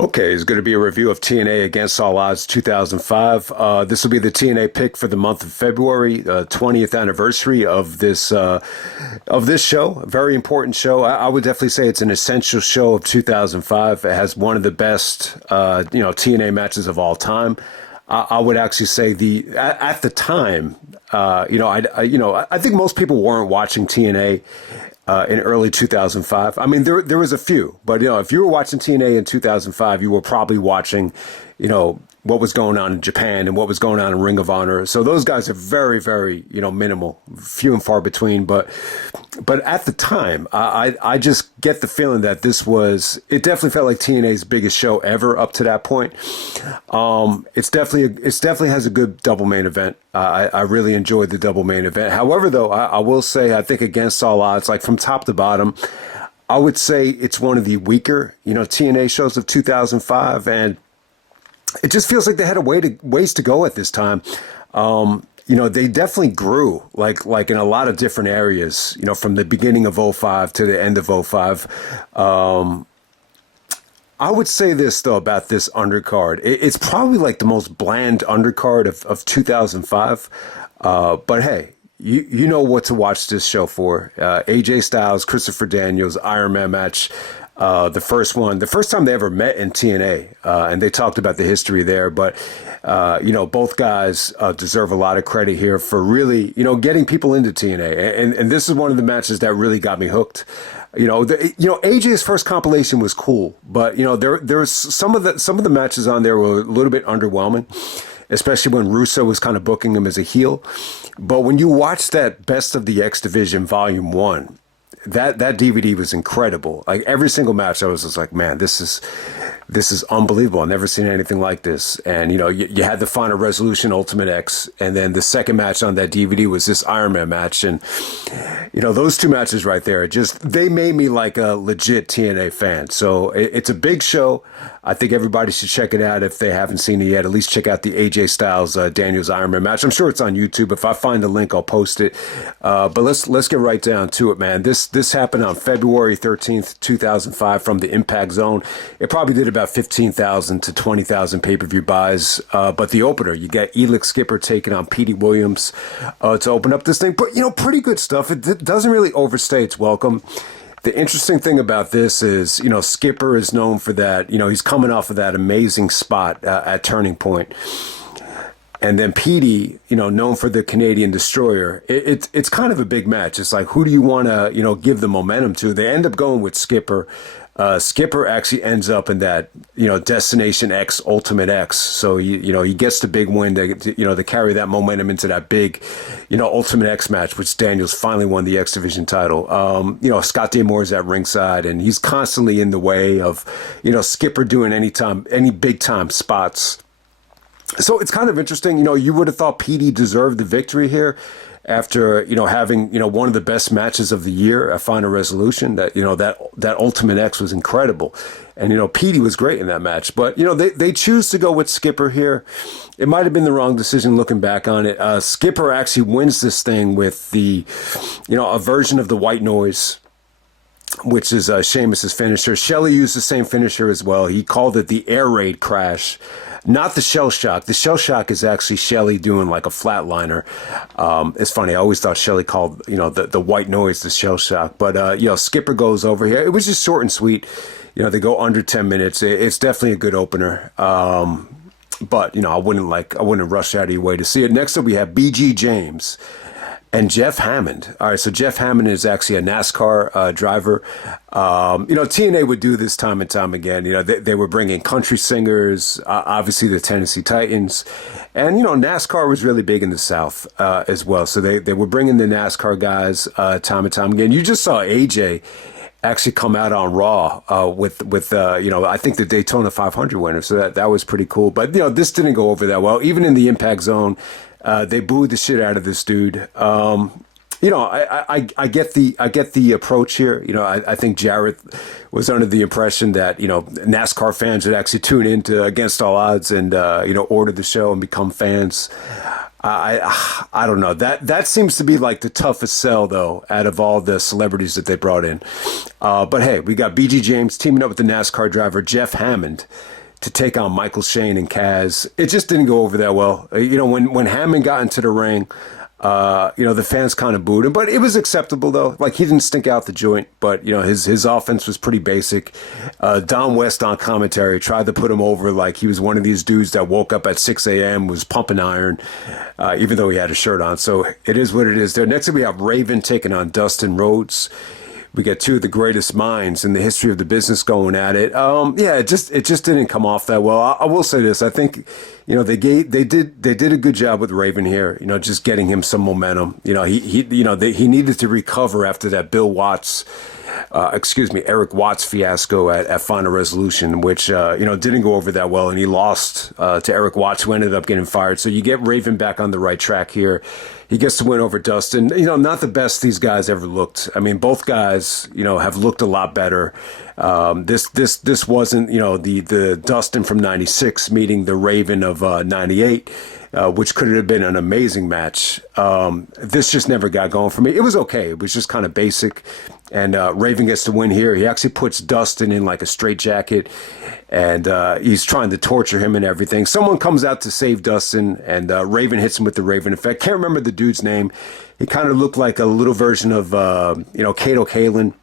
Okay, it's going to be a review of TNA Against All Odds 2005. This will be the TNA pick for the month of February, 20th anniversary of this show. A very important show. I would definitely say it's an essential show of 2005. It has one of the best, TNA matches of all time. I would actually say at the time, I think most people weren't watching TNA. In early 2005. I mean, there was a few, but, if you were watching TNA in 2005, you were probably watching, what was going on in Japan and what was going on in Ring of Honor. So those guys are very, very, minimal, few and far between. But at the time, I just get the feeling that it definitely felt like TNA's biggest show ever up to that point. It's definitely has a good double main event. I really enjoyed the double main event. However, though, I will say, I think Against All Odds, like from top to bottom, I would say it's one of the weaker, TNA shows of 2005. And it just feels like they had ways to go at this time. They definitely grew like in a lot of different areas, from the beginning of '05 to the end of '05. I would say this, though, about this undercard. It's probably like the most bland undercard of 2005. But hey, you know what to watch this show for. AJ Styles, Christopher Daniels, Iron Man match. The first time they ever met in TNA, and they talked about the history there. But, both guys deserve a lot of credit here for really, getting people into TNA. And this is one of the matches that really got me hooked. AJ's first compilation was cool, but, there's some of the matches on there were a little bit underwhelming, especially when Russo was kind of booking him as a heel. But when you watch that Best of the X Division Volume 1, that DVD was incredible. Like every single match, I was just like, man, this is unbelievable. I've never seen anything like this. And, you had the Final Resolution Ultimate X, and then the second match on that DVD was this Iron Man match. And, those two matches right there, they made me like a legit TNA fan. So it's a big show. I think everybody should check it out if they haven't seen it yet. At least check out the AJ Styles Daniels Iron Man match. I'm sure it's on YouTube. If I find the link, I'll post it. But let's get right down to it, man. This happened on February 13th, 2005 from the Impact Zone. It probably did about 15,000 to 20,000 pay-per-view buys. But the opener, you got Elix Skipper taking on Petey Williams to open up this thing. But, pretty good stuff. It doesn't really overstay its welcome. The interesting thing about this is, Skipper is known for that. He's coming off of that amazing spot at Turning Point. And then Petey, known for the Canadian Destroyer. It's kind of a big match. It's like, who do you want to, give the momentum to? They end up going with Skipper. Skipper actually ends up in that, Destination X, Ultimate X. So, he gets the big win to carry that momentum into that big, Ultimate X match, which Daniels finally won the X Division title. Scott D'Amore's at ringside, and he's constantly in the way of, Skipper doing any big time spots. So it's kind of interesting. You would have thought Petey deserved the victory here after, having, one of the best matches of the year at Final Resolution. That Ultimate X was incredible. And, Petey was great in that match. But, they choose to go with Skipper here. It might have been the wrong decision looking back on it. Skipper actually wins this thing with a version of the White Noise, which is Sheamus's finisher. Shelley used the same finisher as well. He called it the Air Raid Crash. Not the Shell Shock. The Shell Shock is actually Shelley doing like a flatliner. It's funny. I always thought Shelley called, the White Noise the Shell Shock. But, Skipper goes over here. It was just short and sweet. They go under 10 minutes. It's definitely a good opener. But, I wouldn't rush out of your way to see it. Next up, we have BG James and Jeff Hammond. All right, so Jeff Hammond is actually a NASCAR driver. TNA would do this time and time again. They were bringing country singers, obviously the Tennessee Titans. And, NASCAR was really big in the South as well. So they were bringing the NASCAR guys time and time again. You just saw AJ actually come out on Raw with I think the Daytona 500 winner. So that was pretty cool. But, this didn't go over that well. Even in the Impact Zone, they booed the shit out of this dude. I get the approach here. I think Jarrett was under the impression that, NASCAR fans would actually tune into Against All Odds and, order the show and become fans. I don't know. That seems to be like the toughest sell though out of all the celebrities that they brought in. But hey, we got BG James teaming up with the NASCAR driver Jeff Hammond to take on Michael Shane and Kaz. It just didn't go over that well. When Hammond got into the ring, the fans kind of booed him, but it was acceptable though. Like he didn't stink out the joint, but his offense was pretty basic. Don West on commentary tried to put him over like he was one of these dudes that woke up at 6 a.m. was pumping iron, even though he had a shirt on. So it is what it is there. Next we have Raven taking on Dustin Rhodes. We got two of the greatest minds in the history of the business going at it. It just didn't come off that well. I will say this: I think, they did a good job with Raven here. Just getting him some momentum. He needed to recover after that Eric Watts fiasco at Final Resolution, which didn't go over that well, and he lost to Eric Watts, who ended up getting fired. So you get Raven back on the right track here. He gets to win over Dustin. Not the best these guys ever looked. I mean, both guys, have looked a lot better. This wasn't, the Dustin from '96 meeting the Raven of '98. Which could have been an amazing match. This just never got going for me. It was okay. It was just kind of basic. And Raven gets to win here. He actually puts Dustin in like a straitjacket, and he's trying to torture him and everything. Someone comes out to save Dustin, and Raven hits him with the Raven effect. Can't remember the dude's name. He kind of looked like a little version of Kato Kalin.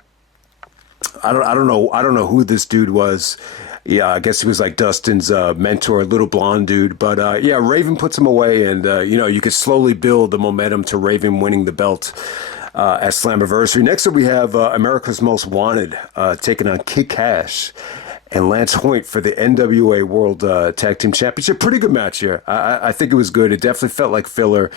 I don't know who this dude was. Yeah, I guess he was like Dustin's mentor, little blonde dude. But Raven puts him away, and you could slowly build the momentum to Raven winning the belt at Slammiversary. Next up, we have America's Most Wanted taking on Kash and Lance Hoyt for the NWA World Tag Team Championship. Pretty good match here. I think it was good. It definitely felt like filler.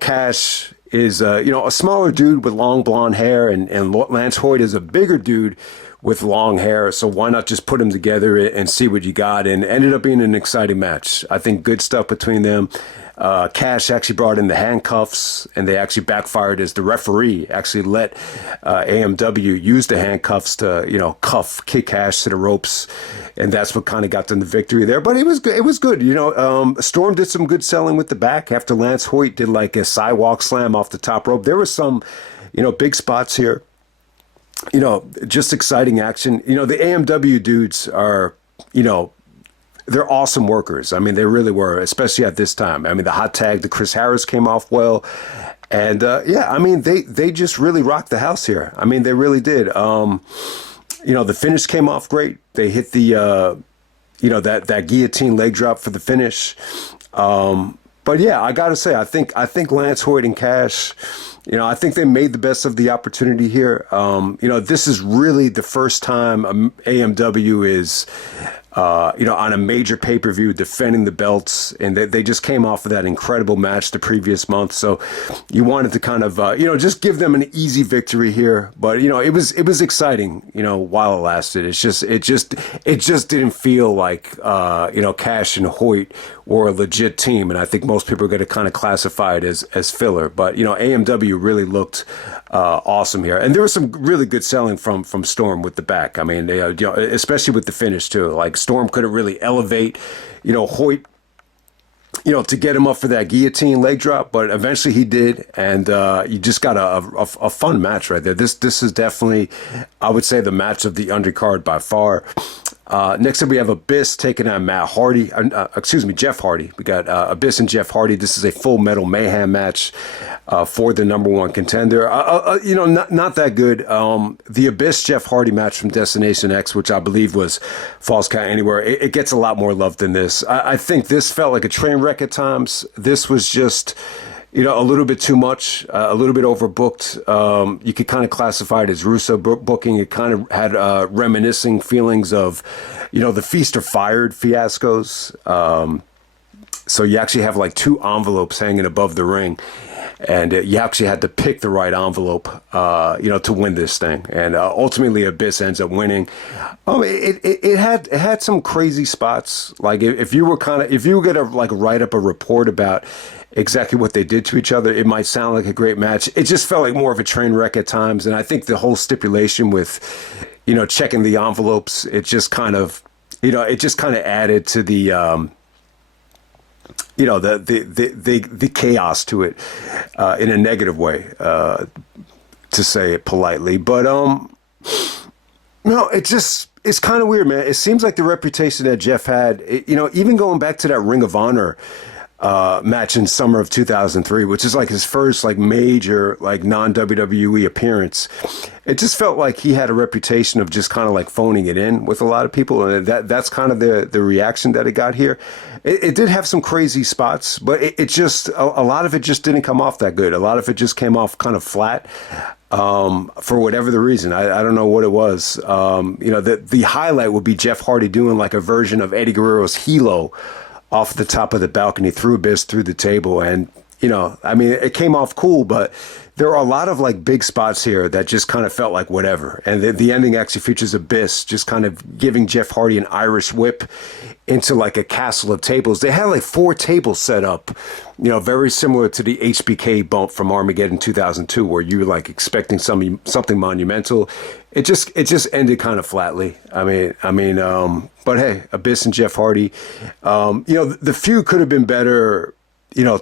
Kash is a smaller dude with long blonde hair, and Lance Hoyt is a bigger dude with long hair, so why not just put them together and see what you got? And ended up being an exciting match. I think good stuff between them. Kash actually brought in the handcuffs, and they actually backfired as the referee actually let AMW use the handcuffs to kick Kash to the ropes, and that's what kind of got them the victory there. But it was good. It was good. Storm did some good selling with the back after Lance Hoyt did like a sidewalk slam off the top rope. There was some big spots here. Just exciting action. The AMW dudes are, they're awesome workers. I mean, they really were, especially at this time. I mean, the hot tag, the Chris Harris came off well. And, they just really rocked the house here. I mean, they really did. The finish came off great. They hit the, that guillotine leg drop for the finish. But yeah, I got to say, I think Lance Hoyt and Kash, I think they made the best of the opportunity here. This is really the first time AMW is, on a major pay-per-view defending the belts, and they just came off of that incredible match the previous month. So you wanted to kind of, just give them an easy victory here. But, it was exciting, while it lasted. It just didn't feel like, Kash and Hoyt were a legit team. And I think most people are going to kind of classify it as filler. But, AMW really looked awesome here. And there was some really good selling from Storm with the back. I mean, they, especially with the finish, too. Like, Storm couldn't really elevate, Hoyt, to get him up for that guillotine leg drop, but eventually he did, and you just got a fun match right there. This is definitely, I would say, the match of the undercard by far. Next up, we have Abyss taking on Jeff Hardy. We got Abyss and Jeff Hardy. This is a Full Metal Mayhem match for the number one contender. Not that good. The Abyss Jeff Hardy match from Destination X, which I believe was Falls Count Anywhere, it gets a lot more love than this. I think this felt like a train wreck at times. This was just, a little bit too much, a little bit overbooked. You could kind of classify it as Russo booking. It kind of had reminiscing feelings of, the Feast or Fired fiascos. So you actually have like two envelopes hanging above the ring, and you actually had to pick the right envelope, to win this thing. And ultimately, Abyss ends up winning. It had some crazy spots. Like if you were going to like write up a report about exactly what they did to each other, it might sound like a great match. It just felt like more of a train wreck at times. And I think the whole stipulation with, checking the envelopes, it just kind of added to the, the chaos to it in a negative way, to say it politely. But no, it's kind of weird, man. It seems like the reputation that Jeff had, even going back to that Ring of Honor match in summer of 2003, which is like his first like major like non-WWE appearance. It just felt like he had a reputation of just kind of like phoning it in with a lot of people, and that's kind of the reaction that it got here. It did have some crazy spots, but it just a lot of it just didn't come off that good. A lot of it just came off kind of flat. For whatever the reason, I don't know what it was. The highlight would be Jeff Hardy doing like a version of Eddie Guerrero's Hilo off the top of the balcony through Abyss through the table. And, it came off cool, but there are a lot of like big spots here that just kind of felt like whatever. And the ending actually features Abyss just kind of giving Jeff Hardy an Irish whip into like a castle of tables. They had like 4 tables set up, very similar to the HBK bump from Armageddon 2002, where you were like expecting something monumental. It just ended kind of flatly. But hey, Abyss and Jeff Hardy, the feud could have been better,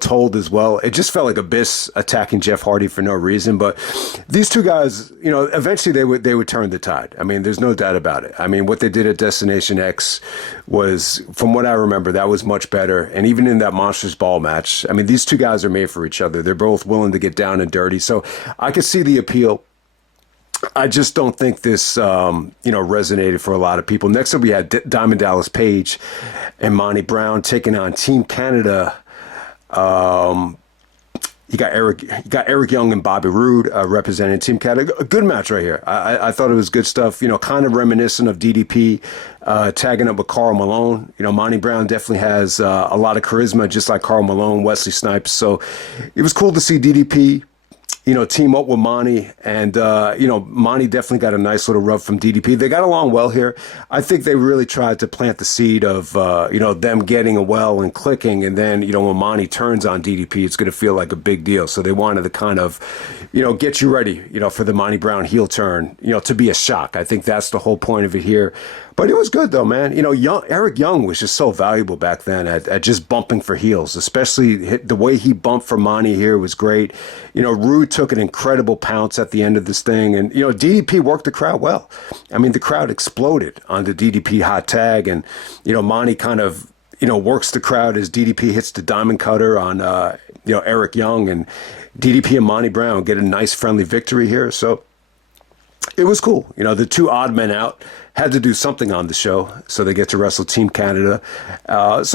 told as well. It just felt like Abyss attacking Jeff Hardy for no reason. But these two guys, eventually they would turn the tide. There's no doubt about it. What they did at Destination X was, from what I remember, that was much better. And even in that Monsters Ball match, these two guys are made for each other. They're both willing to get down and dirty. So I could see the appeal. I just don't think this, resonated for a lot of people. Next up, we had Diamond Dallas Page and Monty Brown taking on Team Canada. You got Eric Young and Bobby Roode representing Team Canada. A good match right here. I thought it was good stuff. Kind of reminiscent of DDP tagging up with Karl Malone. Monty Brown definitely has a lot of charisma, just like Karl Malone, Wesley Snipes. So it was cool to see DDP team up with Monty, and Monty definitely got a nice little rub from DDP. They got along well here. I think they really tried to plant the seed of them getting well and clicking, and then when Monty turns on DDP, it's going to feel like a big deal. So they wanted to kind of get you ready for the Monty Brown heel turn to be a shock. I think that's the whole point of it here. But it was good, though, man. Eric Young was just so valuable back then at just bumping for heels, especially the way he bumped for Monty here was great. Roode took an incredible pounce at the end of this thing. And, DDP worked the crowd well. The crowd exploded on the DDP hot tag. And, Monty kind of, works the crowd as DDP hits the diamond cutter on, Eric Young. And DDP and Monty Brown get a nice friendly victory here. So it was cool. The two odd men out had to do something on the show, so they get to wrestle Team Canada. Not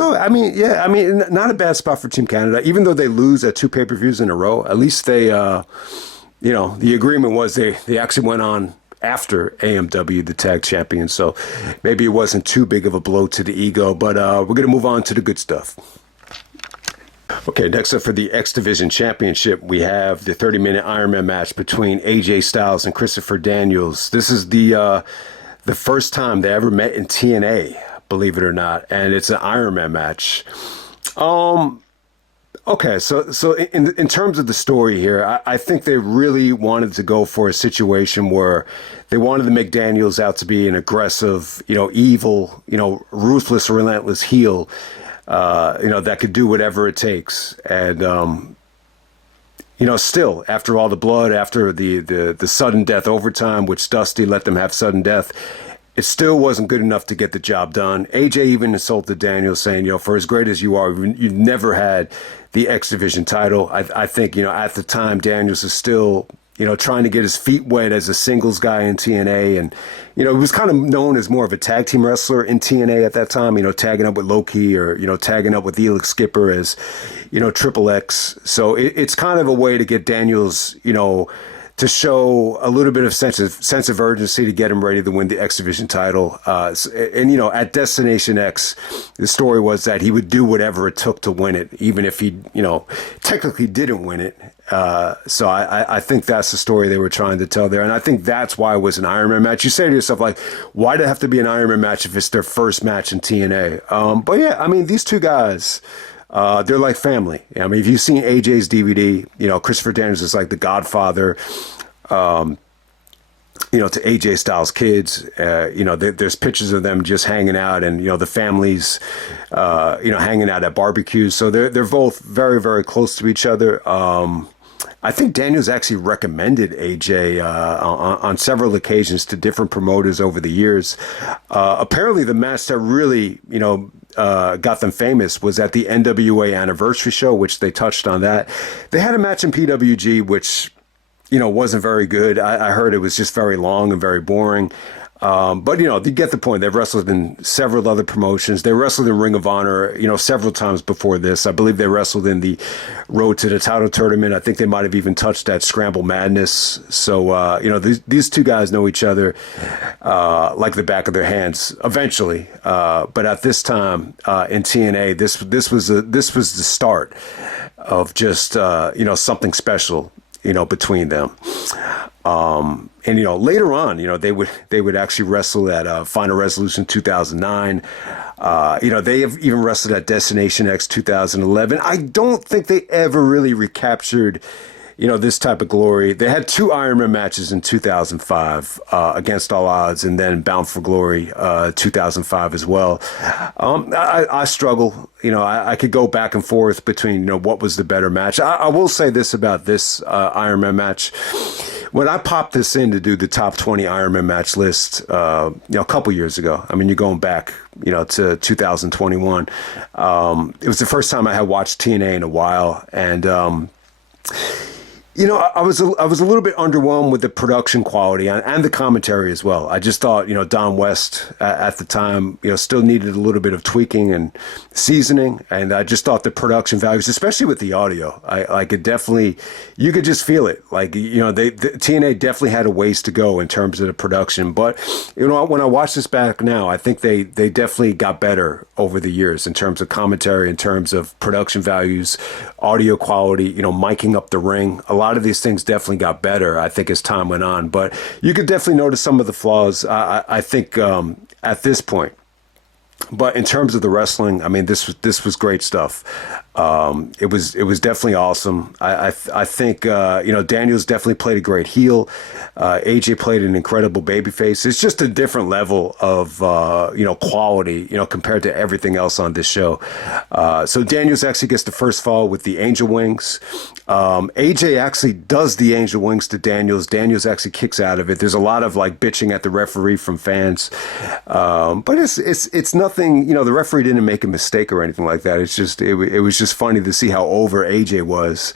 a bad spot for Team Canada. Even though they lose at 2 pay-per-views in a row, at least they, the agreement was they actually went on after AMW, the tag champion. So maybe it wasn't too big of a blow to the ego, but we're going to move on to the good stuff. Okay, next up for the X Division Championship, we have the 30-minute Iron Man match between AJ Styles and Christopher Daniels. This is the first time they ever met in TNA, believe it or not, and it's an Iron Man match. Okay, so in terms of the story here, I think they really wanted to go for a situation where they wanted to make Daniels out to be an aggressive, evil, ruthless, relentless heel, that could do whatever it takes. And, still, after all the blood, after the sudden death overtime, which Dusty let them have sudden death, it still wasn't good enough to get the job done. AJ even insulted Daniels, saying, for as great as you are, you never had the X Division title. I think, at the time, Daniels is still, trying to get his feet wet as a singles guy in TNA. And, he was kind of known as more of a tag team wrestler in TNA at that time, tagging up with Low-Key or, tagging up with Elix Skipper as, Triple X. So it's kind of a way to get Daniels, to show a little bit of sense of urgency to get him ready to win the X Division title. At Destination X, the story was that he would do whatever it took to win it, even if he, technically didn't win it. So I think that's the story they were trying to tell there. And I think that's why it was an Iron Man match. You say to yourself, like, why did it have to be an Iron Man match if it's their first match in TNA? But yeah, these two guys, they're like family. If you've seen AJ's DVD, Christopher Daniels is like the godfather. to AJ Styles' kids. There's pictures of them just hanging out, and the families, hanging out at barbecues. So they're both very, very close to each other. I think Daniels actually recommended AJ on several occasions to different promoters over the years. Apparently, the match that really, got them famous was at the NWA Anniversary Show, which they touched on that. They had a match in PWG, which wasn't very good. I heard it was just very long and very boring. But you get the point. They've wrestled in several other promotions. They wrestled in Ring of Honor, several times before this. I believe they wrestled in the Road to the Title tournament. I think they might have even touched at Scramble Madness. So, these two guys know each other like the back of their hands eventually. But at this time in TNA, this was the start of just, something special, between them. And later on, they would actually wrestle at Final Resolution 2009. They have even wrestled at Destination X 2011. I don't think they ever really recaptured this type of glory. They had 2 Ironman matches in 2005 Against All Odds, and then Bound for Glory 2005 as well. I struggle. I could go back and forth between what was the better match. I will say this about this Ironman match. When I popped this in to do the top 20 Ironman match list, a couple years ago, I mean, you're going back, to 2021. It was the first time I had watched TNA in a while, and I was a little bit underwhelmed with the production quality and the commentary as well. I just thought, Don West at the time, still needed a little bit of tweaking and seasoning. And I just thought the production values, especially with the audio, you could just feel it. Like, the TNA definitely had a ways to go in terms of the production. But, when I watch this back now, I think they definitely got better over the years in terms of commentary, in terms of production values, audio quality, miking up the ring. A lot of these things definitely got better, I think, as time went on. But you could definitely notice some of the flaws, I think, at this point. But in terms of the wrestling, I mean, this was great stuff. It was definitely awesome. I think Daniels definitely played a great heel. AJ played an incredible babyface. It's just a different level of quality compared to everything else on this show. So Daniels actually gets the first fall with the Angel Wings. AJ actually does the Angel Wings to Daniels. Daniels actually kicks out of it. There's a lot of bitching at the referee from fans, but it's nothing. The referee didn't make a mistake or anything like that. It's just it was just funny to see how over AJ was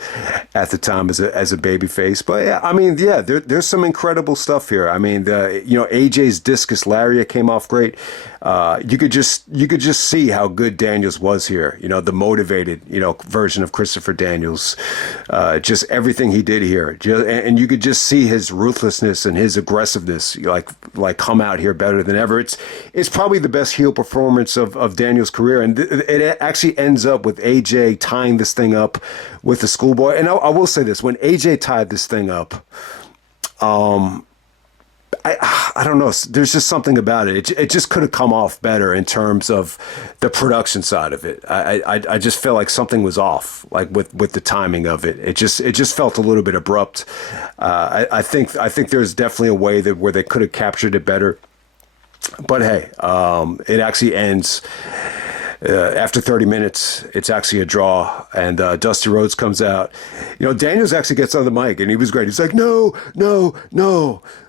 at the time as a babyface. But yeah, I mean, there's some incredible stuff here. I mean, AJ's discus lariat came off great. You could just see how good Daniels was here. The motivated version of Christopher Daniels. Just everything he did here, and you could just see his ruthlessness and his aggressiveness like come out here better than ever. It's probably the best heel performance of Daniels' career, and it actually ends up with AJ tying this thing up with the schoolboy. And I will say this: when AJ tied this thing up, I don't know. There's just something about it. It just could have come off better in terms of the production side of it. I just felt like something was off, like with the timing of it. It just felt a little bit abrupt. I think there's definitely a way where they could have captured it better. But hey, it actually ends. After 30 minutes, it's actually a draw, and Dusty Rhodes comes out. Daniels actually gets on the mic, and he was great. He's like, no,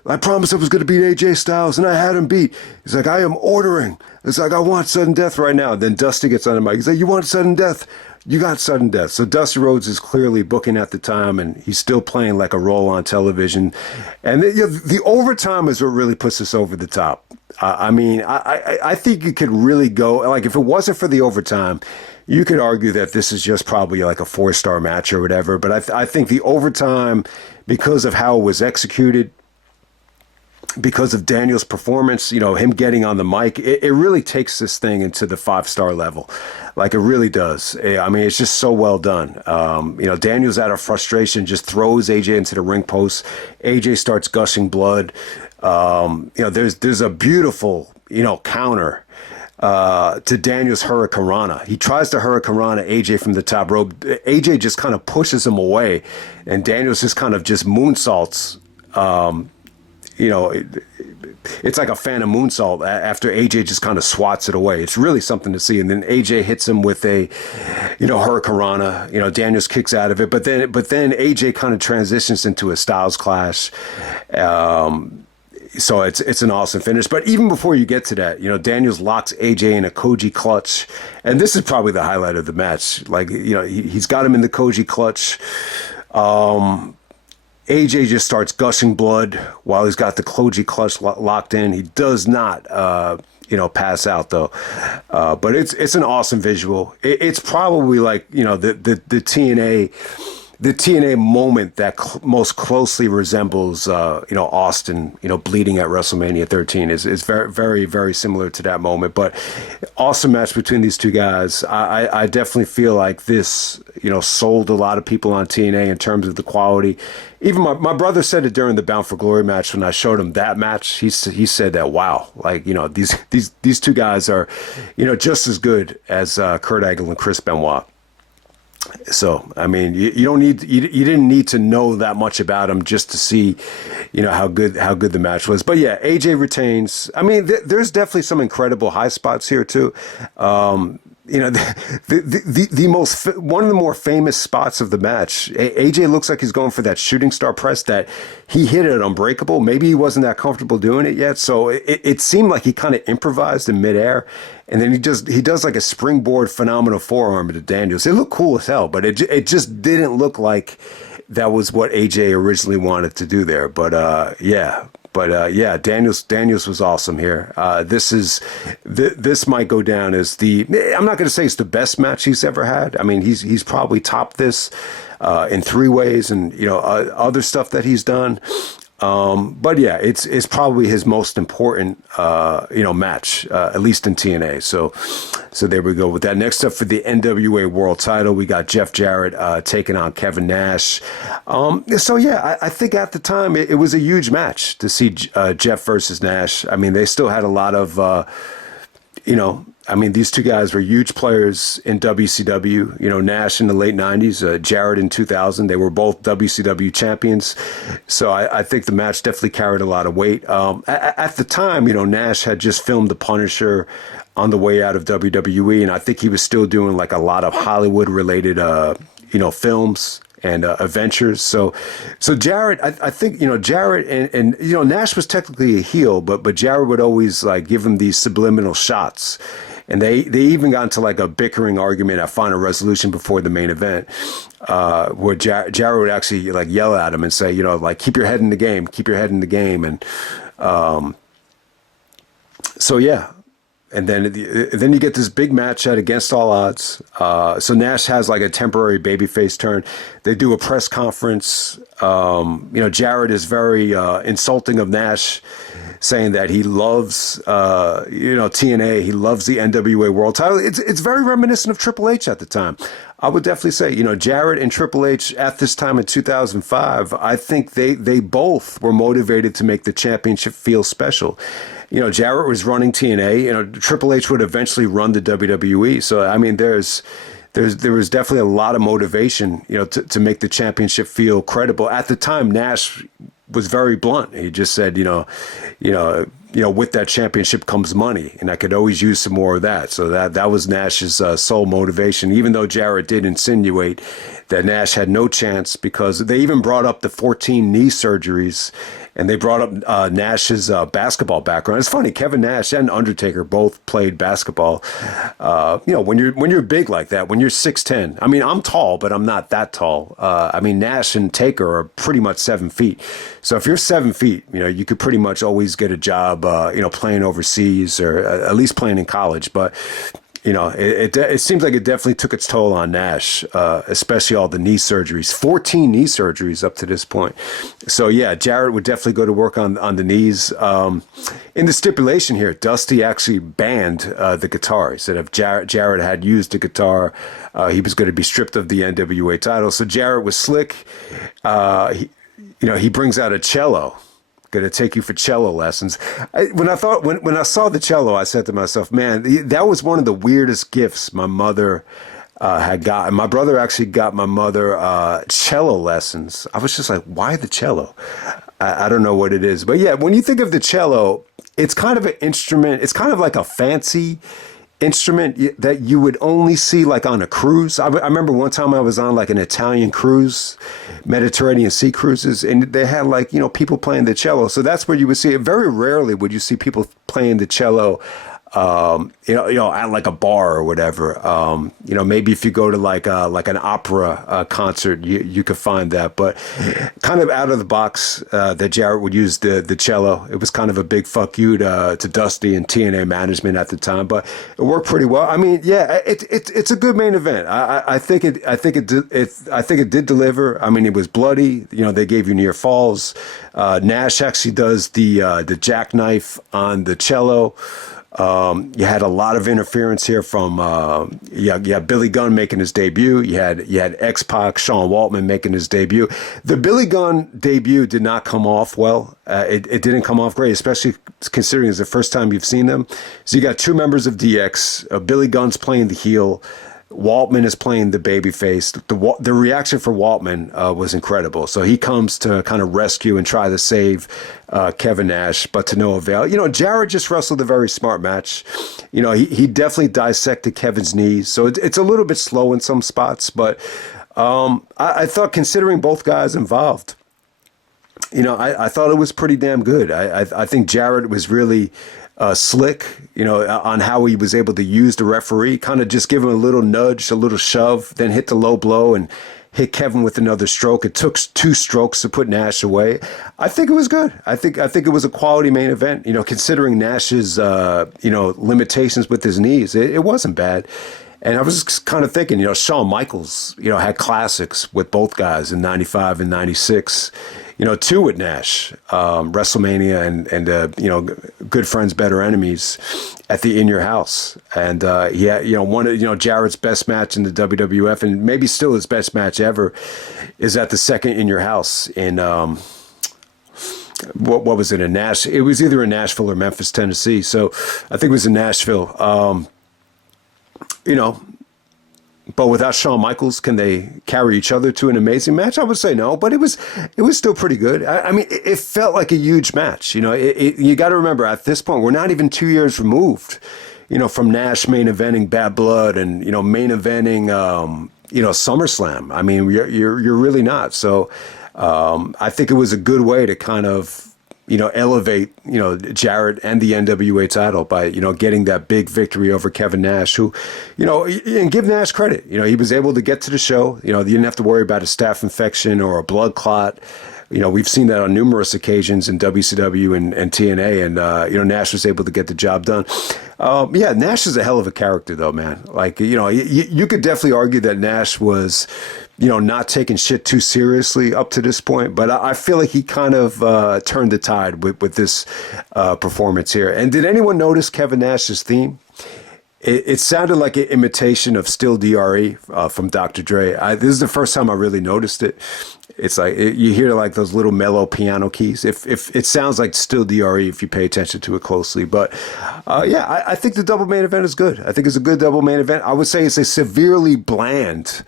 I promised I was going to beat AJ Styles, and I had him beat. He's like, I am ordering. It's like, I want sudden death right now. Then Dusty gets on the mic. He's like, you want sudden death? You got sudden death. So Dusty Rhodes is clearly booking at the time, and he's still playing like a role on television. And the overtime is what really puts us over the top. I think you could really go, like, if it wasn't for the overtime, you could argue that this is just probably like a 4-star match or whatever. But I think the overtime, because of how it was executed, because of Daniel's performance, him getting on the mic, it really takes this thing into the 5-star level. Like, it really does. I mean, it's just so well done. Daniels, out of frustration, just throws AJ into the ring post. AJ starts gushing blood. There's a beautiful, counter to Daniel's Hurricanrana. He tries to Hurricanrana AJ from the top rope. AJ just kind of pushes him away, and Daniels just kind of moonsaults you know, it's like a phantom moonsault after AJ just kind of swats it away. It's really something to see. And then AJ hits him with a, Hurricanrana. Daniels kicks out of it, but then AJ kind of transitions into a Styles Clash. So it's an awesome finish. But even before you get to that, Daniels locks AJ in a Koji clutch, and this is probably the highlight of the match. Like, he's got him in the Koji clutch. AJ just starts gushing blood while he's got the Koji clutch locked in. He does not, pass out though. But it's an awesome visual. It's probably like, the TNA moment that most closely resembles, Austin, bleeding at WrestleMania 13 is very, very, very similar to that moment. But awesome match between these two guys. I definitely feel like this, sold a lot of people on TNA in terms of the quality. Even my brother said it during the Bound for Glory match when I showed him that match. He said that, wow, like, these two guys are, just as good as Kurt Angle and Chris Benoit. So, I mean, you didn't need to know that much about him just to see, how good the match was. But yeah, AJ retains. I mean, there's definitely some incredible high spots here too. The most one of the more famous spots of the match. AJ looks like he's going for that shooting star press that he hit at Unbreakable. Maybe he wasn't that comfortable doing it yet, so it seemed like he kind of improvised in midair, and then he does like a springboard phenomenal forearm to Daniels. It looked cool as hell, but it just didn't look like that was what AJ originally wanted to do there. But yeah. But yeah, Daniels was awesome here. This might go down as I'm not going to say it's the best match he's ever had. I mean, he's probably topped this in 3 ways and other stuff that he's done. But yeah, it's probably his most important match, at least in TNA. So there we go with that. Next up for the NWA World Title, we got Jeff Jarrett taking on Kevin Nash. So yeah, I think at the time it was a huge match to see Jeff versus Nash. I mean, they still had a lot of these two guys were huge players in WCW. Nash in the late 90s, Jarrett in 2000. They were both WCW champions. So I think the match definitely carried a lot of weight. At the time, Nash had just filmed The Punisher on the way out of WWE, and I think he was still doing like a lot of Hollywood-related, films and adventures. So Jarrett, I think, Jarrett and Nash was technically a heel, but Jarrett would always like give him these subliminal shots. And they even got into like a bickering argument at Final Resolution before the main event, where Jarrett would actually like yell at him and say, like, keep your head in the game, keep your head in the game. And so, yeah. And then you get this big match at Against All Odds. So Nash has like a temporary babyface turn. They do a press conference. Jarrett is very insulting of Nash, saying that he loves, TNA. He loves the NWA World Title. It's very reminiscent of Triple H at the time. I would definitely say, Jarrett and Triple H at this time in 2005, I think they both were motivated to make the championship feel special. Jarrett was running TNA. Triple H would eventually run the WWE. So, I mean, there was definitely a lot of motivation, to make the championship feel credible. At the time, Nash was very blunt. He just said, with that championship comes money, and I could always use some more of that. So that was Nash's sole motivation, even though Jarrett did insinuate that Nash had no chance, because they even brought up the 14 knee surgeries, and they brought up Nash's basketball background. It's funny, Kevin Nash and Undertaker both played basketball. When you're big like that, when you're 6'10", I mean, I'm tall, but I'm not that tall. Nash and Taker are pretty much 7 feet. So if you're 7 feet, you could pretty much always get a job, playing overseas or at least playing in college. But it seems like it definitely took its toll on Nash, especially all the knee surgeries, 14 knee surgeries up to this point. So yeah, Jarrett would definitely go to work on the knees. In the stipulation here, Dusty actually banned the guitar. He said if Jarrett had used the guitar, he was going to be stripped of the NWA title. So Jarrett was slick. He brings out a cello. Going to take you for cello lessons. When I saw the cello, I said to myself, man, that was one of the weirdest gifts my mother had gotten. My brother actually got my mother cello lessons. I was just like, why the cello? I don't know what it is. But yeah, when you think of the cello, it's kind of an instrument. It's kind of like a fancy instrument that you would only see like on a cruise. I remember one time I was on like an Italian cruise, Mediterranean sea cruises, and they had like, people playing the cello. So that's where you would see it. Very rarely would you see people playing the cello at like a bar or whatever. Maybe if you go to like an opera concert, you could find that. But kind of out of the box, that Jarrett would use the cello. It was kind of a big fuck you to Dusty and TNA management at the time, but it worked pretty well. I mean, yeah, it's a good main event. I think it did deliver. I mean, it was bloody. They gave you near falls. Nash actually does the jackknife on the cello. You had a lot of interference here from you had Billy Gunn making his debut. You had X-Pac, Sean Waltman making his debut. The Billy Gunn debut did not come off well. It didn't come off great, especially considering it's the first time you've seen them. So you got two members of DX. Billy Gunn's playing the heel. Waltman is playing the babyface. The reaction for Waltman was incredible. So he comes to kind of rescue and try to save Kevin Nash, but to no avail. Jarrett just wrestled a very smart match. He definitely dissected Kevin's knees. So it's a little bit slow in some spots, but I thought, considering both guys involved, I thought it was pretty damn good. I think Jarrett was really slick, on how he was able to use the referee, kind of just give him a little nudge, a little shove, then hit the low blow and hit Kevin with another stroke. It took 2 strokes to put Nash away. I think it was good. I think it was a quality main event, considering Nash's, limitations with his knees. It wasn't bad. And I was just kind of thinking, Shawn Michaels, had classics with both guys in 95 and 96. 2 with Nash, WrestleMania and Good Friends, Better Enemies at the In Your House. And one of Jarrett's best match in the WWF, and maybe still his best match ever, is at the second In Your House in what was it, in Nash? It was either in Nashville or Memphis, Tennessee. So I think it was in Nashville. But without Shawn Michaels, can they carry each other to an amazing match? I would say no, but it was still pretty good. I mean, it felt like a huge match. You got to remember, at this point, we're not even 2 years removed, from Nash main eventing Bad Blood and, main eventing, SummerSlam. I mean, you're really not. So I think it was a good way to kind of, elevate, Jarrett and the NWA title by, getting that big victory over Kevin Nash, who, and give Nash credit. He was able to get to the show. You didn't have to worry about a staph infection or a blood clot. We've seen that on numerous occasions in WCW and TNA, and, Nash was able to get the job done. Nash is a hell of a character, though, man. Like, you could definitely argue that Nash was, not taking shit too seriously up to this point, but I feel like he kind of turned the tide with this performance here. And did anyone notice Kevin Nash's theme? It sounded like an imitation of Still DRE from Dr. Dre. This is the first time I really noticed it. It's like you hear like those little mellow piano keys. If it sounds like Still DRE if you pay attention to it closely. But I think the double main event is good. I think it's a good double main event. I would say it's a severely bland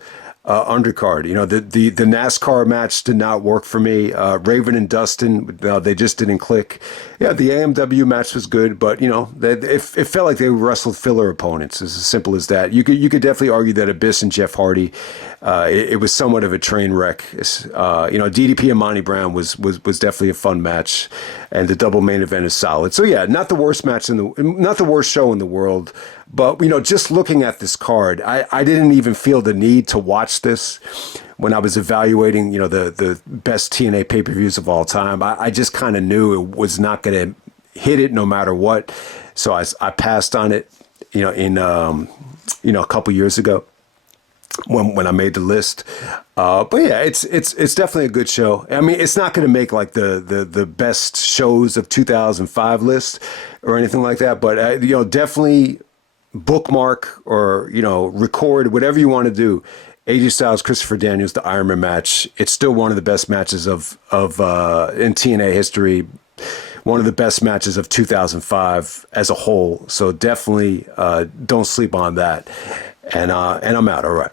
undercard. The NASCAR match did not work for me. Raven and Dustin, they just didn't click. Yeah, the AMW match was good, but it felt like they wrestled filler opponents. It's as simple as that. You could definitely argue that Abyss and Jeff Hardy, it was somewhat of a train wreck. DDP and Monty Brown was definitely a fun match, and the double main event is solid. So yeah, not the worst not the worst show in the world. But, just looking at this card, I didn't even feel the need to watch this when I was evaluating, the best TNA pay-per-views of all time. I just kind of knew it was not going to hit it no matter what. So I passed on it, in, a couple years ago when I made the list. But yeah, it's definitely a good show. I mean, it's not going to make like the best shows of 2005 list or anything like that. But, definitely bookmark or record whatever you want to do. AJ Styles, Christopher Daniels, the Ironman match. It's still one of the best matches of in TNA history. One of the best matches of 2005 as a whole. So definitely don't sleep on that. and I'm out. All right.